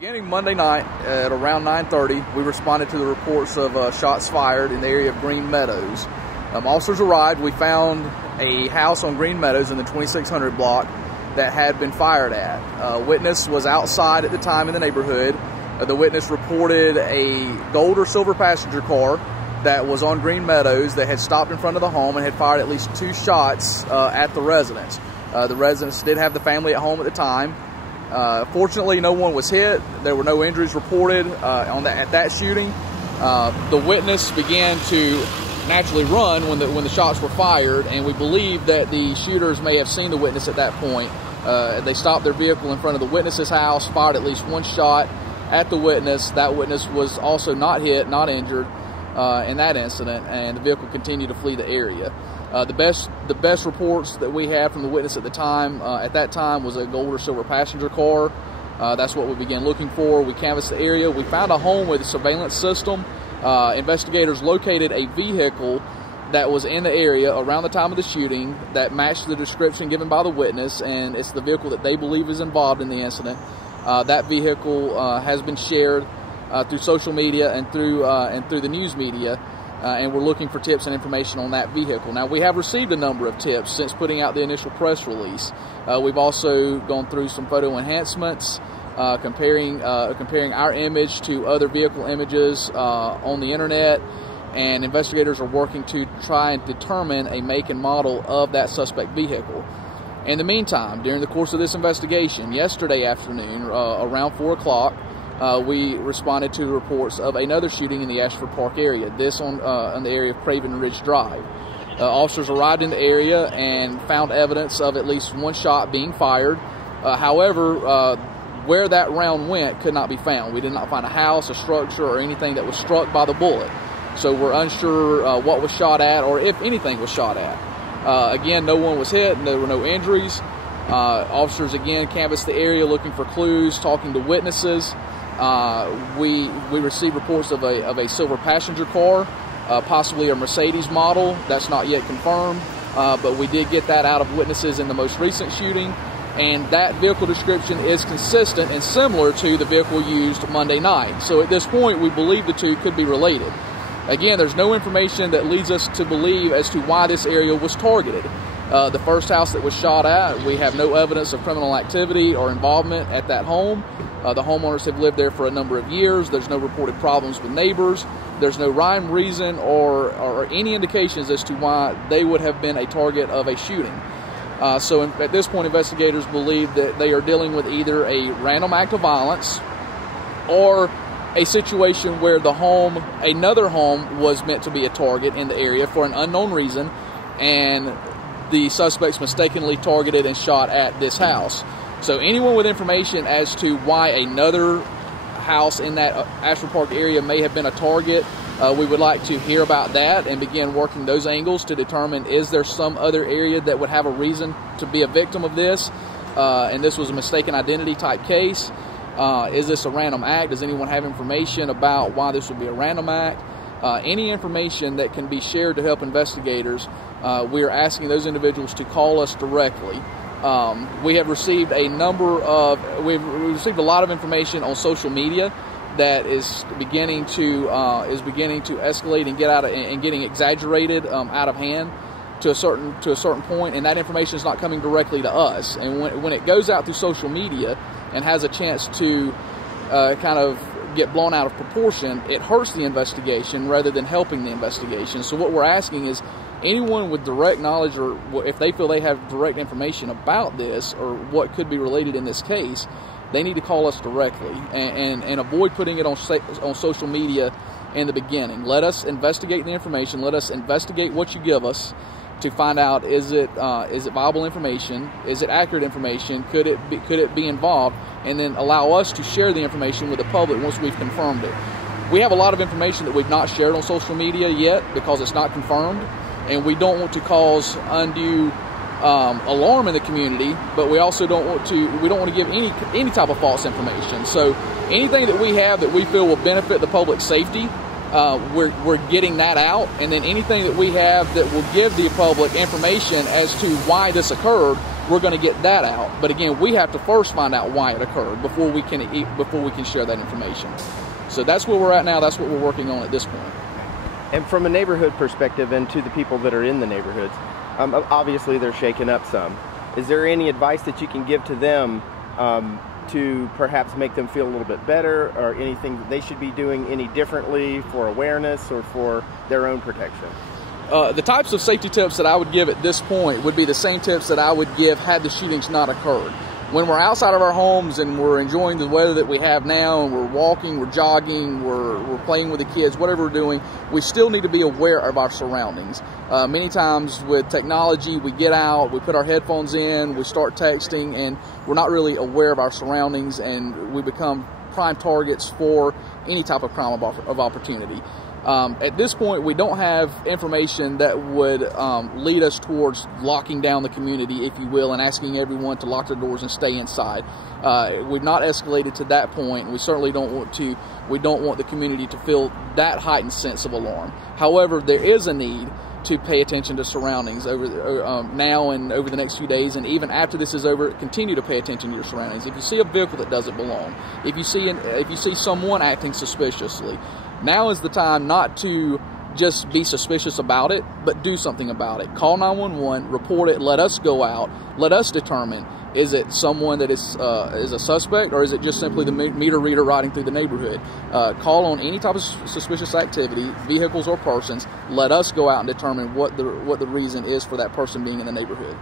Beginning Monday night at around 9:30, we responded to the reports of shots fired in the area of Green Meadows. Officers arrived. We found a house on Green Meadows in the 2600 block that had been fired at. Witness was outside at the time in the neighborhood. The witness reported a gold or silver passenger car that was on Green Meadows that had stopped in front of the home and had fired at least 2 shots at the residence. The residents did have the family at home at the time. Fortunately, no one was hit. There were no injuries reported at that shooting. The witness began to naturally run when the shots were fired, and we believe that the shooters may have seen the witness at that point. They stopped their vehicle in front of the witness's house, fired at least 1 shot at the witness. That witness was also not hit, not injured in that incident, and the vehicle continued to flee the area. The best reports that we had from the witness at that time was a gold or silver passenger car. That's what we began looking for. We canvassed the area. We found a home with a surveillance system. Investigators located a vehicle that was in the area around the time of the shooting that matched the description given by the witness, and it's the vehicle that they believe is involved in the incident. That vehicle has been shared through social media and through the news media. And we're looking for tips and information on that vehicle. Now, we have received a number of tips since putting out the initial press release. We've also gone through some photo enhancements, comparing our image to other vehicle images on the internet, and investigators are working to try and determine a make and model of that suspect vehicle. In the meantime, during the course of this investigation, yesterday afternoon, around 4 o'clock, we responded to the reports of another shooting in the Ashford Park area, this on the area of Craven Ridge Drive. Officers arrived in the area and found evidence of at least 1 shot being fired. However, where that round went could not be found. We did not find a house, a structure, or anything that was struck by the bullet. So we're unsure what was shot at or if anything was shot at. Again, no one was hit and there were no injuries. Officers again canvassed the area looking for clues, talking to witnesses. We received reports of a silver passenger car, possibly a Mercedes model. That's not yet confirmed, but we did get that out of witnesses in the most recent shooting, and that vehicle description is consistent and similar to the vehicle used Monday night. So at this point, we believe the two could be related. Again, there's no information that leads us to believe as to why this area was targeted. The first house that was shot at, we have no evidence of criminal activity or involvement at that home. The homeowners have lived there for a number of years. There's no reported problems with neighbors. There's no rhyme, reason, or any indications as to why they would have been a target of a shooting. So at this point, investigators believe that they are dealing with either a random act of violence or a situation where another home was meant to be a target in the area for an unknown reason, and the suspects mistakenly targeted and shot at this house. So anyone with information as to why another house in that Ashford Park area may have been a target, we would like to hear about that and begin working those angles to determine, is there some other area that would have a reason to be a victim of this, and this was a mistaken identity type case. Is this a random act? Does anyone have information about why this would be a random act? Any information that can be shared to help investigators, we are asking those individuals to call us directly. We have received we've received a lot of information on social media that is beginning to escalate and getting exaggerated out of hand to a certain point, and that information is not coming directly to us. And when it goes out through social media and has a chance to kind of get blown out of proportion, it hurts the investigation rather than helping the investigation. So what we're asking is, anyone with direct knowledge, or if they feel they have direct information about this or what could be related in this case, they need to call us directly and avoid putting it on social media in the beginning. Let us investigate the information. Let us investigate what you give us to find out, is it viable information? Is it accurate information? Could it be involved? And then allow us to share the information with the public once we've confirmed it. We have a lot of information that we've not shared on social media yet because it's not confirmed, and we don't want to cause undue alarm in the community, but we also don't want to give any type of false information. So anything that we have that we feel will benefit the public safety, we're getting that out, and then anything that we have that will give the public information as to why this occurred, we're going to get that out. But again, we have to first find out why it occurred before we can share that information. So that's where we're at now. That's what we're working on at this point. And from a neighborhood perspective, and to the people that are in the neighborhoods, obviously they're shaken up some. Is there any advice that you can give to them to perhaps make them feel a little bit better, or anything that they should be doing any differently for awareness or for their own protection? The types of safety tips that I would give at this point would be the same tips that I would give had the shootings not occurred. When we're outside of our homes and we're enjoying the weather that we have now, and we're walking, we're jogging, we're playing with the kids, whatever we're doing, we still need to be aware of our surroundings. Many times with technology, we get out, we put our headphones in, we start texting, and we're not really aware of our surroundings, and we become prime targets for any type of crime of opportunity. At this point, we don't have information that would lead us towards locking down the community, if you will, and asking everyone to lock their doors and stay inside. We've not escalated to that point, and we certainly don't want to. We don't want the community to feel that heightened sense of alarm. However, there is a need to pay attention to surroundings now and over the next few days, and even after this is over, continue to pay attention to your surroundings. If you see a vehicle that doesn't belong, if you see someone acting suspiciously, now is the time not to just be suspicious about it, but do something about it. Call 911, report it, let us go out, let us determine, is it someone that is a suspect, or is it just simply the meter reader riding through the neighborhood? Call on any type of suspicious activity, vehicles or persons. Let us go out and determine what the reason is for that person being in the neighborhood.